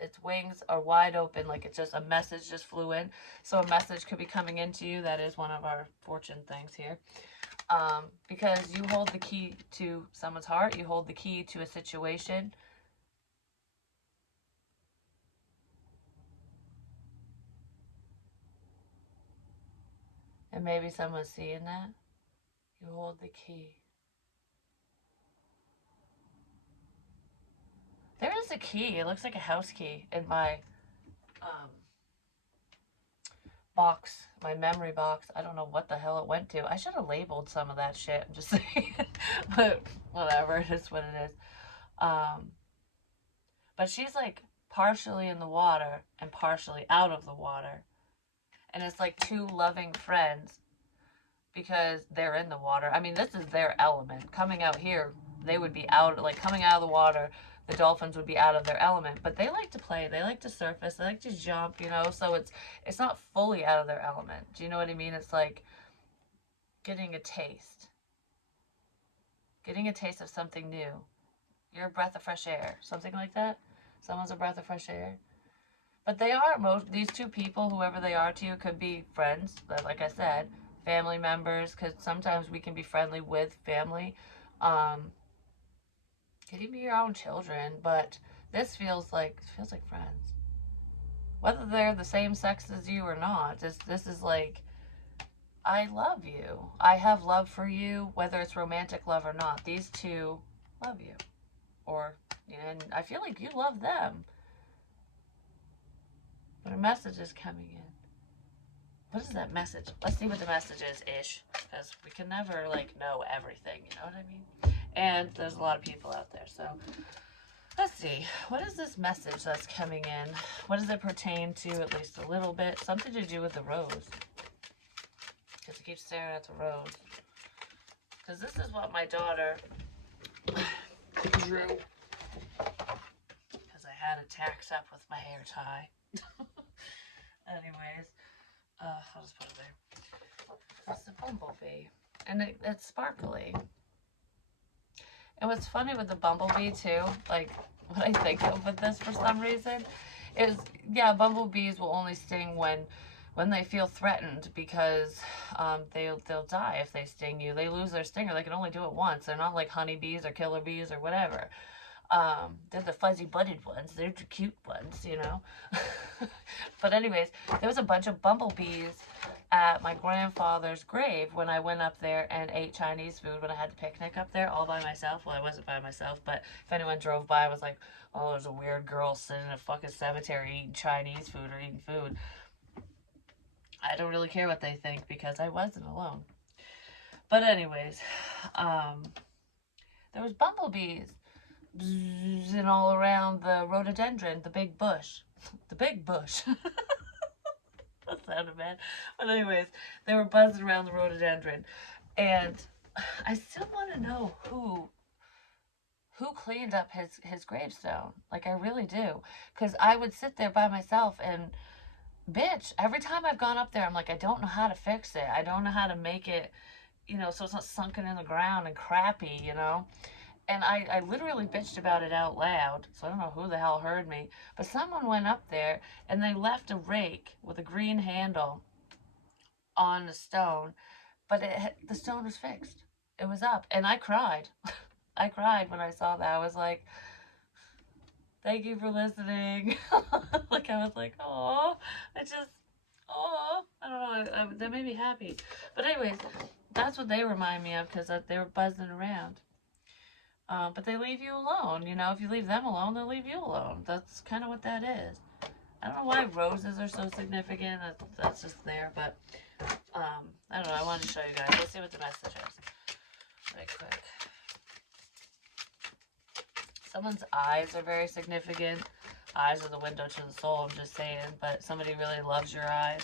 Its wings are wide open, like it's just a message just flew in. So a message could be coming into you. That is one of our fortune things here. Because you hold the key to someone's heart, you hold the key to a situation. And maybe someone's seeing that. You hold the key. There is a key. It looks like a house key in my box, my memory box. I don't know what the hell it went to. I should have labeled some of that shit. I'm just saying. But whatever, it is what it is. But she's like partially in the water and partially out of the water. And it's like two loving friends because they're in the water. I mean, this is their element. Coming out here, they would be out, like coming out of the water, the dolphins would be out of their element. But they like to play. They like to surface. They like to jump, you know. So it's not fully out of their element. Do you know what I mean? It's like getting a taste. Getting a taste of something new. You're a breath of fresh air. Something like that. Someone's a breath of fresh air. But they are, these two people, whoever they are to you, could be friends, like I said, family members, because sometimes we can be friendly with family. Could even be your own children, but this feels like friends. Whether they're the same sex as you or not, this is like, I love you. I have love for you, whether it's romantic love or not. These two love you. And I feel like you love them. But a message is coming in. What is that message? Let's see what the message is, ish. Because we can never, like, know everything, you know what I mean? And there's a lot of people out there, so... Let's see. What is this message that's coming in? What does it pertain to, at least a little bit? Something to do with the rose. Because I keep staring at the rose. Because this is what my daughter drew. Because I had a tax up with my hair tie. Anyways, I'll just put it there. It's a bumblebee, and it's sparkly. And what's funny with the bumblebee too, like what I think of with this for some reason, is yeah, bumblebees will only sting when they feel threatened, because they'll die if they sting you. They lose their stinger. They can only do it once. They're not like honeybees or killer bees or whatever. They're the fuzzy butted ones. They're the cute ones, you know. But anyways, there was a bunch of bumblebees at my grandfather's grave when I went up there and ate Chinese food when I had the picnic up there all by myself. Well, I wasn't by myself, but if anyone drove by, I was like, oh, there's a weird girl sitting in a fucking cemetery eating Chinese food or eating food. I don't really care what they think because I wasn't alone. But anyways, there was bumblebees and all around the rhododendron, the big bush. The big bush. That sounded bad. But anyways, they were buzzing around the rhododendron. And I still want to know who cleaned up his gravestone. Like, I really do. Because I would sit there by myself and, bitch, every time I've gone up there, I'm like, I don't know how to fix it. I don't know how to make it, you know, so it's not sunken in the ground and crappy, you know. And I literally bitched about it out loud, so I don't know who the hell heard me. But someone went up there, and they left a rake with a green handle on the stone. But the stone was fixed. It was up. And I cried. I cried when I saw that. I was like, Thank you for listening. Like, I was like, oh, I don't know, that made me happy. But anyways, that's what they remind me of, because they were buzzing around. But they leave you alone. You know, if you leave them alone, they'll leave you alone. That's kind of what that is. I don't know why roses are so significant. That's just there, but I don't know. I wanted to show you guys. Let's see what the message is. Right quick. Someone's eyes are very significant. Eyes are the window to the soul, I'm just saying. But somebody really loves your eyes.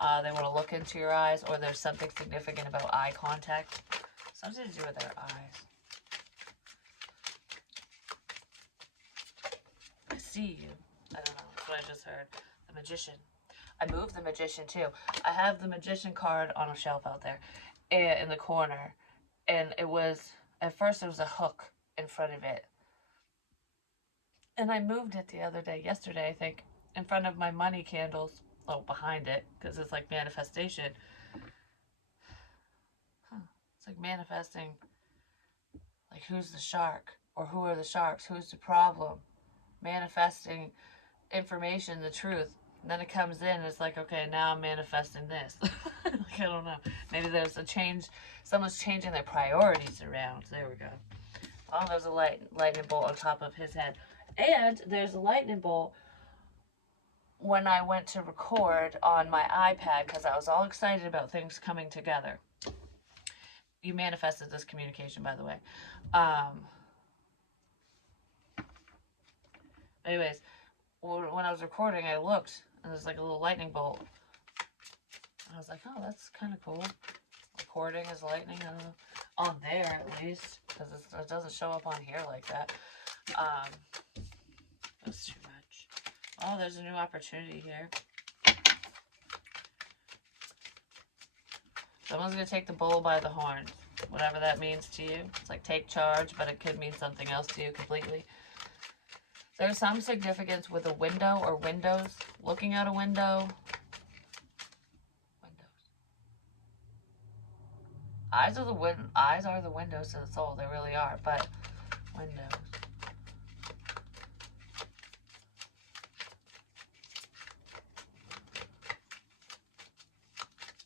They want to look into your eyes, or there's something significant about eye contact. Something to do with their eyes. I see you. I don't know. That's what I just heard. The Magician. I moved the Magician too. I have the Magician card on a shelf out there in the corner. And it was, at first there was a hook in front of it. And I moved it the other day, yesterday, I think, in front of my money candles. Oh, behind it, because it's like manifestation. It's like manifesting, like, who's the shark? Or who are the sharks? Who's the problem? Manifesting information, the truth. And then it comes in and it's like, okay, now I'm manifesting this. Like, I don't know. Maybe there's a change. Someone's changing their priorities around. There we go. Oh, there's a lightning bolt on top of his head. And there's a lightning bolt when I went to record on my iPad, because I was all excited about things coming together. You manifested this communication, by the way. Anyways, when I was recording, I looked, and there's like a little lightning bolt. I was like, oh, that's kind of cool. Recording is lightning, I don't know. On there, at least, because it doesn't show up on here like that. That's too much. Oh, there's a new opportunity here. Someone's going to take the bull by the horns. Whatever that means to you. It's like take charge, but it could mean something else to you completely. There's some significance with a window or windows. Looking out a window. Windows. Eyes are the windows to the soul. They really are. But windows.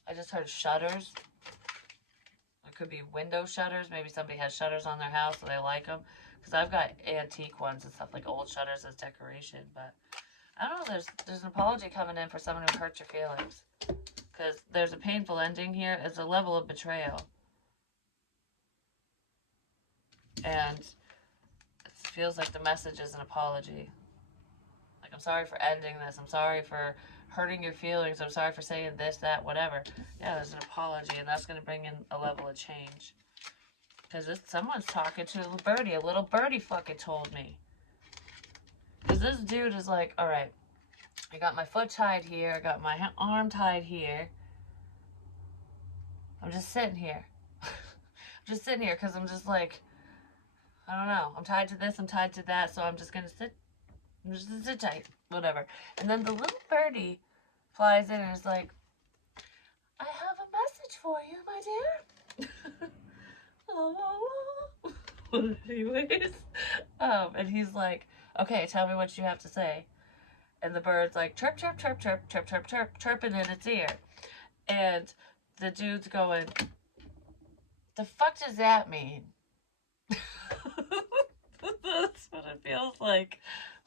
I just heard shutters. It could be window shutters. Maybe somebody has shutters on their house, so they like them. Because I've got antique ones and stuff, like old shutters as decoration. But I don't know. There's an apology coming in for someone who hurt your feelings. Because there's a painful ending here. It's a level of betrayal. And it feels like the message is an apology. Like, I'm sorry for ending this. I'm sorry for hurting your feelings. I'm sorry for saying this, that, whatever. Yeah, there's an apology, and that's going to bring in a level of change. Because someone's talking to a birdie. A little birdie fucking told me. Because this dude is like, all right, I got my foot tied here. I got my arm tied here. I'm just sitting here. I'm just sitting here because I'm just like, I don't know. I'm tied to this. I'm tied to that. So I'm just going to sit. I'm just going to sit tight. Whatever. And then the little birdie flies in and is like, I have a message for you, my dear. Anyways, and he's like, okay, tell me what you have to say. And the bird's like, chirp, chirp, chirp, chirp, chirp, chirp, chirp, chirping in its ear. And the dude's going, the fuck does that mean? That's what it feels like.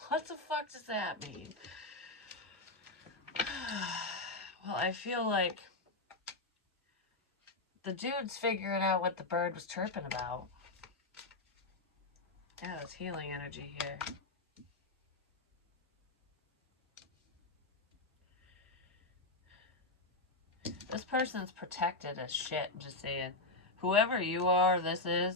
What the fuck does that mean? Well, I feel like the dude's figuring out what the bird was chirping about. Yeah, there's healing energy here. This person's protected as shit, I'm just saying. Whoever you are, this is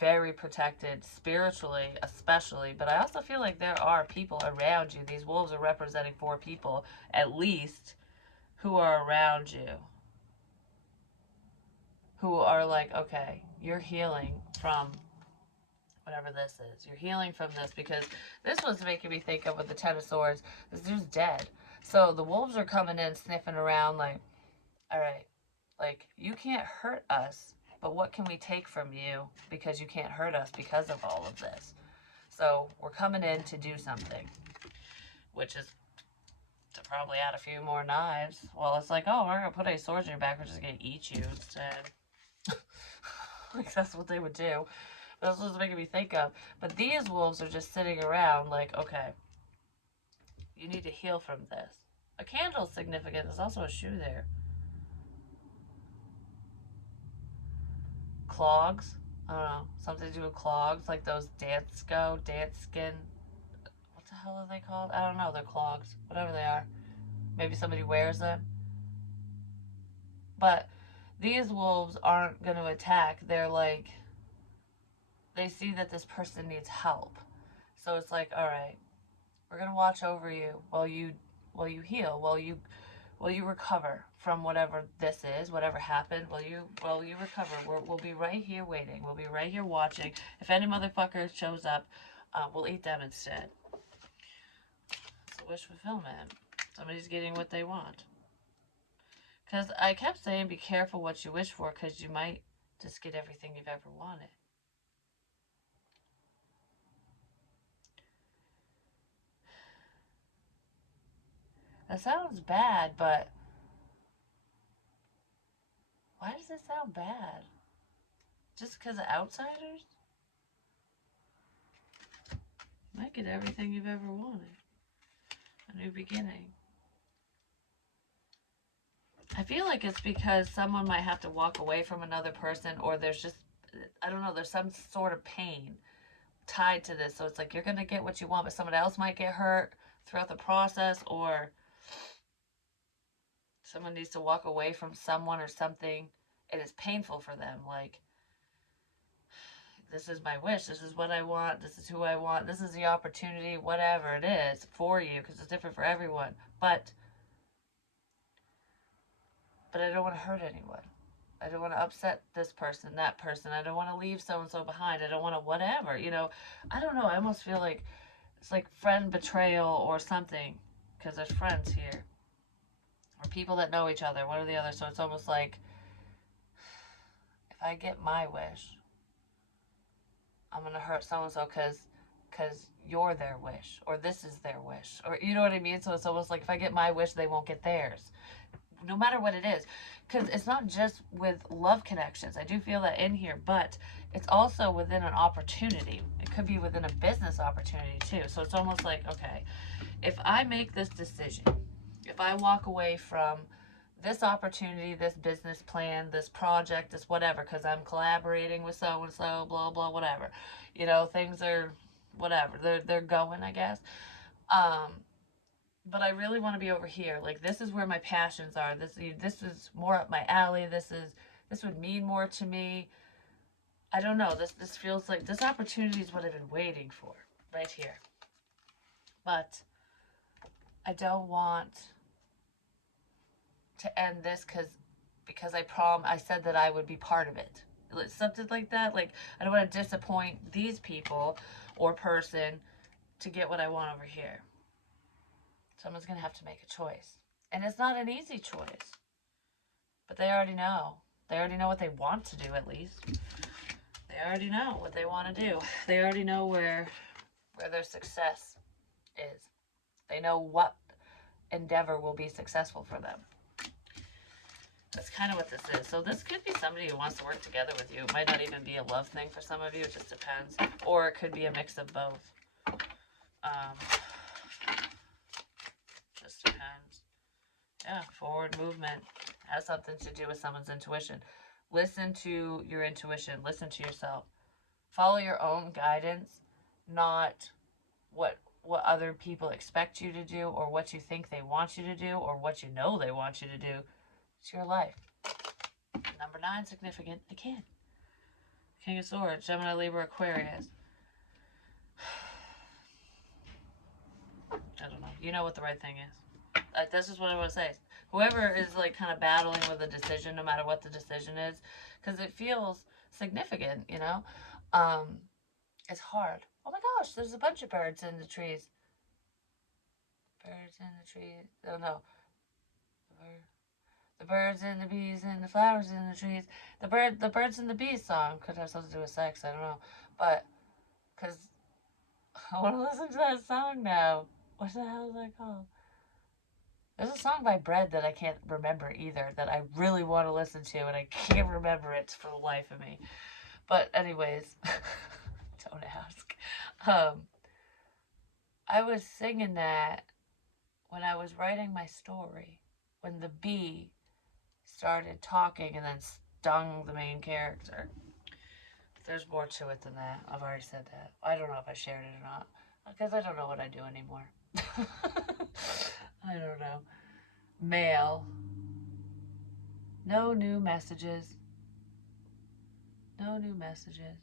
very protected, spiritually especially. But I also feel like there are people around you. These wolves are representing 4 people, at least, who are around you. Who are like, okay, you're healing from whatever this is. You're healing from this, because this was making me think of with the 10 of Swords. This dude's dead. So the wolves are coming in, sniffing around like, all right, like, you can't hurt us, but what can we take from you because you can't hurt us because of all of this? So we're coming in to do something, which is to probably add a few more knives. Well, it's like, oh, we're going to put any swords in your back. We're just going to eat you instead. Like, that's what they would do. That's what's making me think of. But these wolves are just sitting around like, okay, you need to heal from this. A candle's significant. There's also a shoe there. Clogs. I don't know. Something to do with clogs. Like those dance skin. What the hell are they called? I don't know. They're clogs. Whatever they are. Maybe somebody wears them. But these wolves aren't going to attack. They're like, they see that this person needs help. So it's like, all right, we're going to watch over you while you heal, while you recover from whatever this is, whatever happened. While you recover, we'll be right here waiting. We'll be right here watching. If any motherfucker shows up, we'll eat them instead. It's a wish fulfillment. Somebody's getting what they want. Because I kept saying, be careful what you wish for, because you might just get everything you've ever wanted. That sounds bad, but why does it sound bad? Just because of outsiders? You might get everything you've ever wanted. A new beginning. I feel like it's because someone might have to walk away from another person, or there's just, I don't know, there's some sort of pain tied to this. So it's like you're going to get what you want, but someone else might get hurt throughout the process, or someone needs to walk away from someone or something. It is painful for them. Like, this is my wish. This is what I want. This is who I want. This is the opportunity, whatever it is for you, because it's different for everyone. But I don't want to hurt anyone. I don't want to upset this person, that person. I don't want to leave so and so behind. I don't want to whatever. I don't know. I almost feel like it's like friend betrayal or something, because there's friends here or people that know each other, one or the other. So it's almost like if I get my wish, I'm gonna hurt so and so because you're their wish, or this is their wish, or you know what I mean. So it's almost like if I get my wish, they won't get theirs, no matter what it is. Because it's not just with love connections. I do feel that in here, but it's also within an opportunity. It could be within a business opportunity too. So it's almost like, okay, if I make this decision, if I walk away from this opportunity, this business plan, this project, this whatever, because I'm collaborating with so and so, blah blah, whatever. Things are whatever. They're going, I guess. But I really want to be over here. Like, this is where my passions are. This is more up my alley. This would mean more to me. I don't know. This feels like this opportunity is what I've been waiting for right here. But I don't want to end this because I said that I would be part of it. Something like that. Like, I don't want to disappoint these people or person to get what I want over here. Someone's going to have to make a choice. And it's not an easy choice. But they already know. They already know what they want to do, at least. They already know what they want to do. They already know where their success is. They know what endeavor will be successful for them. That's kind of what this is. So this could be somebody who wants to work together with you. It might not even be a love thing for some of you. It just depends. Or it could be a mix of both. Just depends. Yeah, forward movement has something to do with someone's intuition. Listen to your intuition. Listen to yourself. Follow your own guidance, not what other people expect you to do, or what you think they want you to do, or what you know they want you to do. It's your life. Number 9, significant again. King of Swords, Gemini, Libra, Aquarius. I don't know. You know what the right thing is. That's just what I want to say. Whoever is like kind of battling with a decision, no matter what the decision is, because it feels significant, it's hard. Oh my gosh, there's a bunch of birds in the trees. Birds in the trees. Oh no. The birds and the bees and the flowers in the trees. The birds and the bees song could have something to do with sex. I don't know, but because I want to listen to that song now. What the hell is that called? There's a song by Bread that I can't remember either that I really want to listen to, and I can't remember it for the life of me. But anyways, don't ask. Um, I was singing that when I was writing my story, when the bee started talking and then stung the main character. There's more to it than that. I've already said that. I don't know if I shared it or not because I don't know what I do anymore. I don't know. Mail. No new messages. No new messages.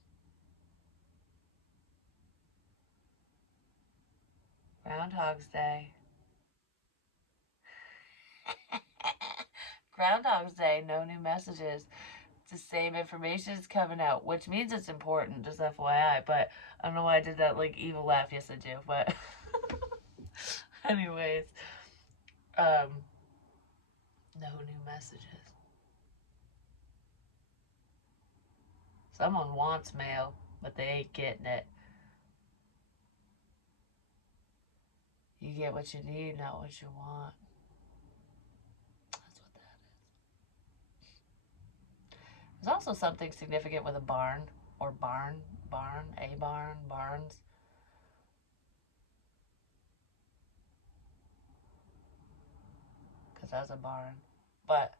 Groundhog's Day. Groundhog's Day. No new messages. It's the same information is coming out, which means it's important, just FYI. But I don't know why I did that like evil laugh. Yes, I do. But anyways, um, no new messages. Someone wants mail, but they ain't getting it. You get what you need, not what you want. That's what that is. There's also something significant with a barn or barns, because that's a barn. But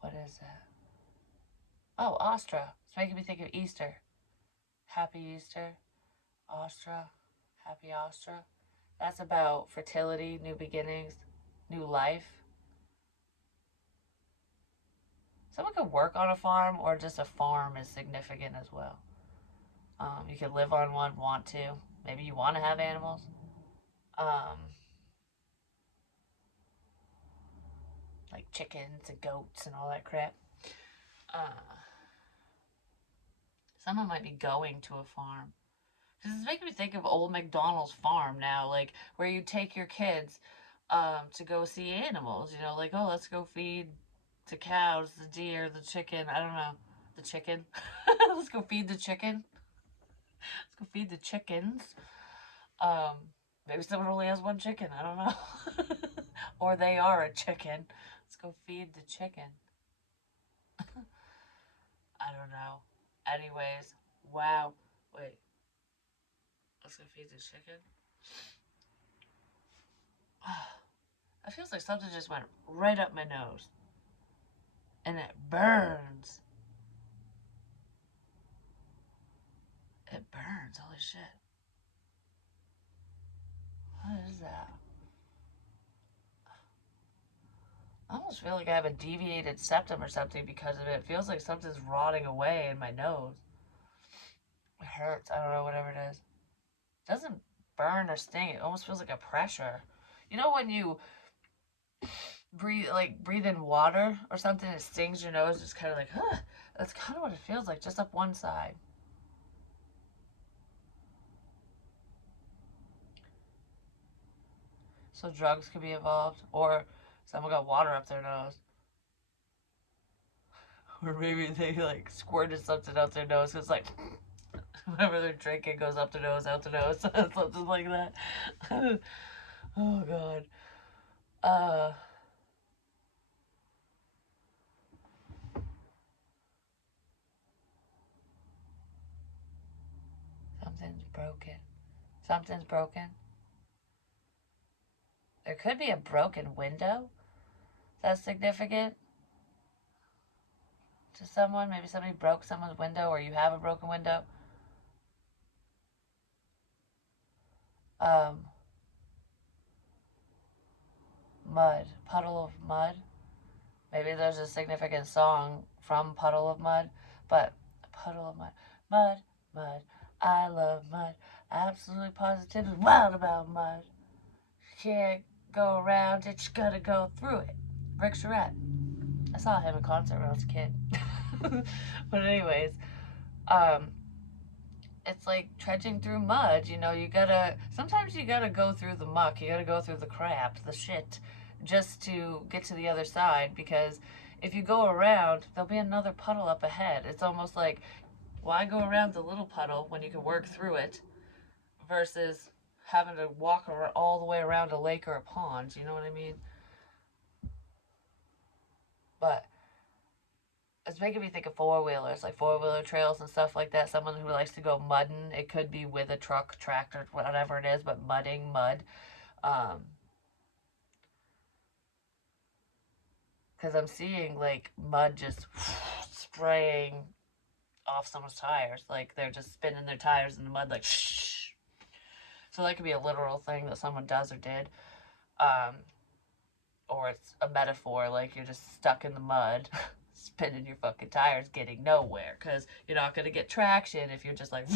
what is that? Oh, Astra. It's making me think of Easter. Happy Easter. Astra. Happy Astra. That's about fertility, new beginnings, new life. Someone could work on a farm, or just a farm is significant as well. You could live on one, want to. Maybe you want to have animals. Um, like chickens and goats and all that crap. Uh, Someone might be going to a farm. Because it's making me think of old McDonald's farm now, like where you take your kids to go see animals. You know, like, oh, let's go feed the cows, the deer, the chicken. I don't know. The chicken. Let's go feed the chicken. Let's go feed the chickens. Um, Maybe someone only has one chicken. I don't know. Or they are a chicken. Let's go feed the chicken. I don't know. Anyways, wow. Wait. Let's go feed the chicken. It feels like something just went right up my nose. And it burns. It burns. Holy shit. What is that? I almost feel like I have a deviated septum or something because of it. It feels like something's rotting away in my nose. It hurts. I don't know, whatever it is. It doesn't burn or sting. It almost feels like a pressure. You know when you breathe in water or something, it stings your nose, just kind of like, huh. That's kind of what it feels like, just up one side. So drugs could be involved, or someone got water up their nose. Or maybe they like squirted something out their nose. It's like whatever they're drinking goes up their nose, out their nose, something like that. Oh god. Uh, Something's broken. Something's broken. There could be a broken window. That's significant to someone. Maybe somebody broke someone's window, or you have a broken window. Um, Mud. Puddle of mud. Maybe there's a significant song from Puddle of Mud, but Puddle of Mud. Mud, mud. I love mud. Absolutely positively wild about mud. You can't go around it, you gotta go through it. Rick Charette. I saw him in concert when I was a kid. But anyways, um, it's like trudging through mud. You know, sometimes you gotta go through the muck, you gotta go through the crap, the shit, just to get to the other side. Because if you go around, there'll be another puddle up ahead. It's almost like Why go around the little puddle when you can work through it versus having to walk all the way around a lake or a pond? You know what I mean? But it's making me think of four-wheelers, like four-wheeler trails and stuff like that. Someone who likes to go mudding. It could be with a truck, tractor, whatever it is, but mudding, mud. Because I'm seeing like mud just spraying off someone's tires. Like they're just spinning their tires in the mud, like shh. So that could be a literal thing that someone does or did. Um, or it's a metaphor, like you're just stuck in the mud, spinning your fucking tires, getting nowhere, because you're not going to get traction if you're just like,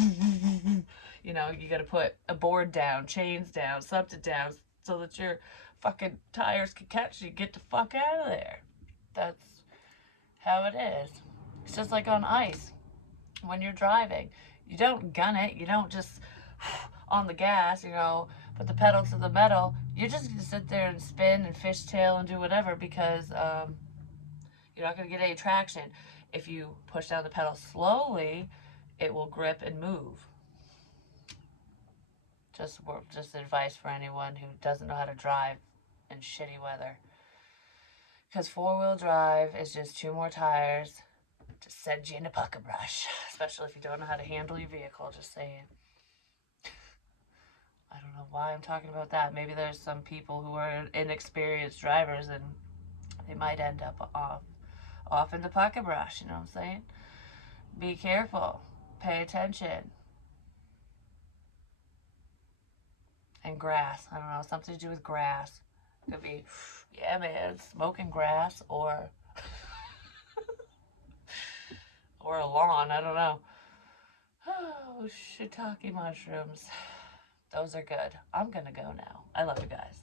you know, you got to put a board down, chains down, something down, so that your fucking tires can catch you, get the fuck out of there. That's how it is. It's just like on ice when you're driving. You don't gun it, you don't just on the gas, you know, put the pedal to the metal. You're just going to sit there and spin and fishtail and do whatever because you're not going to get any traction. If you push down the pedal slowly, it will grip and move. Just advice for anyone who doesn't know how to drive in shitty weather. Because four-wheel drive is just two more tires to send you in a pucker brush. Especially if you don't know how to handle your vehicle, just saying. I don't know why I'm talking about that. Maybe there's some people who are inexperienced drivers and they might end up off in the pocket brush, you know what I'm saying? Be careful. Pay attention. And grass. I don't know, something to do with grass. Could be, yeah, man, smoking grass or or a lawn. I don't know. Oh, shiitake mushrooms. Those are good. I'm gonna go now. I love you guys.